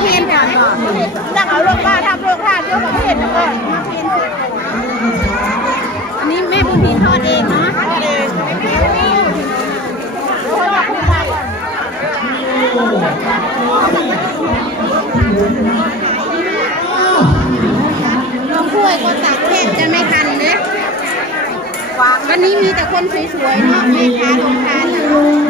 พีนเนี่ยจังเอาลงบ้านทำโรงทานเดียวกับเห็นก่อนมาพีนอันนี้แม่บุญพีนทอดเองนะทอดเองลองคุยก็สักเทศจะไม่ทันนะวันนี้มีแต่คนสวยๆเนาะแม่ค้าลงทานนะ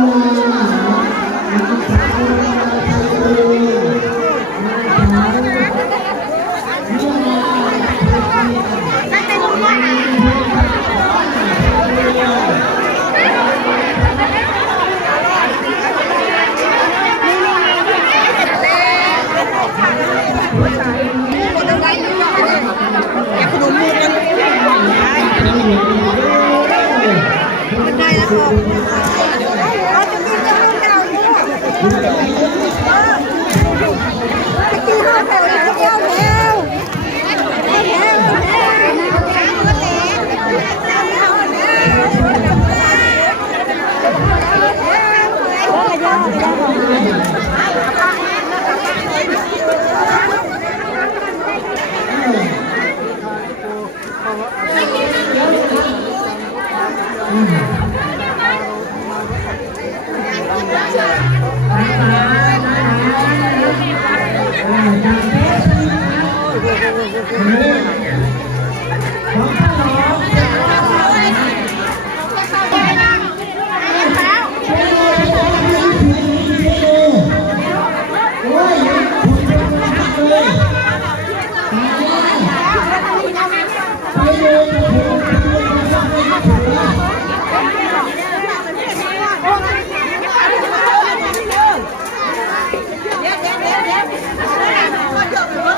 Mm-hmm.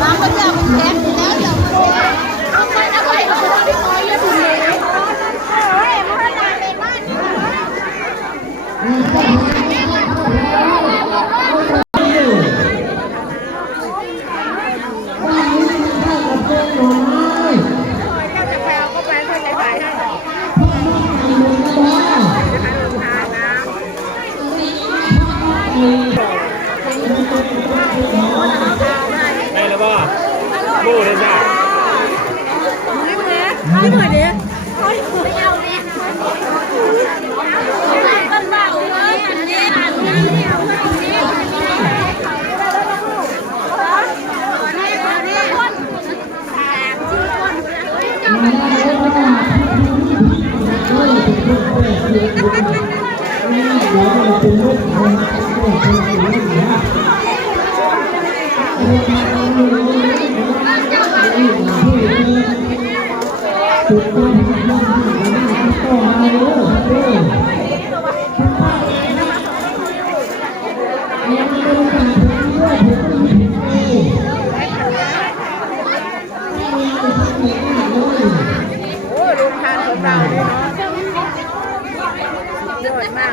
Mắm bánh. โม่ได้จ้าไม่เหมือนไม่เหมือนเนี่ย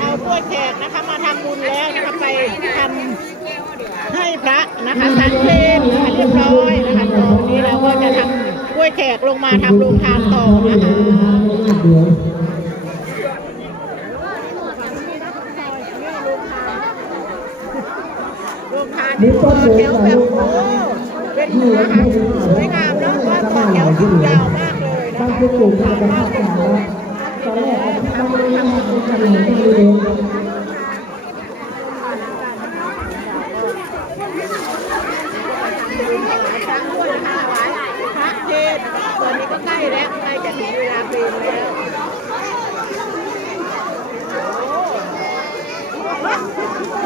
เอาพวแขกนะคะมาทำบุญแล้วนะคะไปทำให้พระนะคะสันเพลเรียบร้อยนะคะตอนนี้เราก็จะทำกล้วแขกลงมาทำโรงทานต่อนะคะ แถวแบบโอ้เป็นนะคะสวยงามเนาะว่าต่อแถวคิวยาวมากเลยนะบางคะคนปลูกก็จะพักผ่อนแล้วตอนแรกเขาคิดว่าไม่ได้ทำเป็นขนมไม่รู้ช้างด้วยนะคะถวายพระเทศตอนนี้ก็ใกล้แล้วใกล้จะถึงเวลาเพลงแล้วน้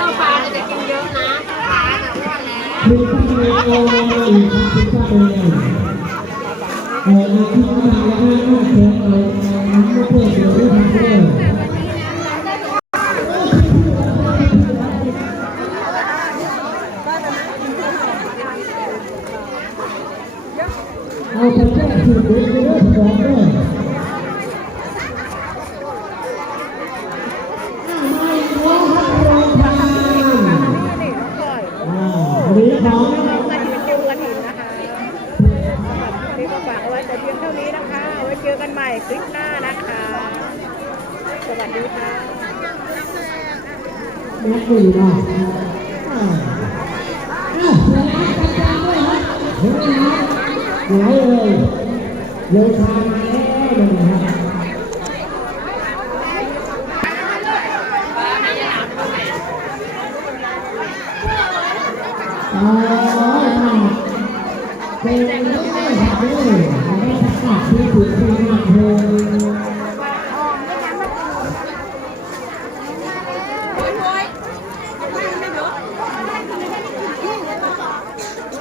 ก เจ้าฟ้าจะกินเยอะนะเจ้าฟ้าน่ะอ้วนแล้ว มีที่มีโอ้ยที่ก็เป็นเออมีที่ก็มีแล้วก็เชิญเลยน้ำก็เพื่อเดี๋ยวได้ทำด้วยเอาไปแจ้งสูตรด้วยด้วยบอ แม่คุยว่าอ้าวอ้าวเวลากันจังด้วยฮะเฮ้ยนะไหลเลยโยธามาแล้วเลยนะฮะอ๋อเป็นเรื่องแบบนี้ไม่ทักษะที่ถูกที่มากเลย อ่าไอ้ที่พี่ไม่ได้ต่อเ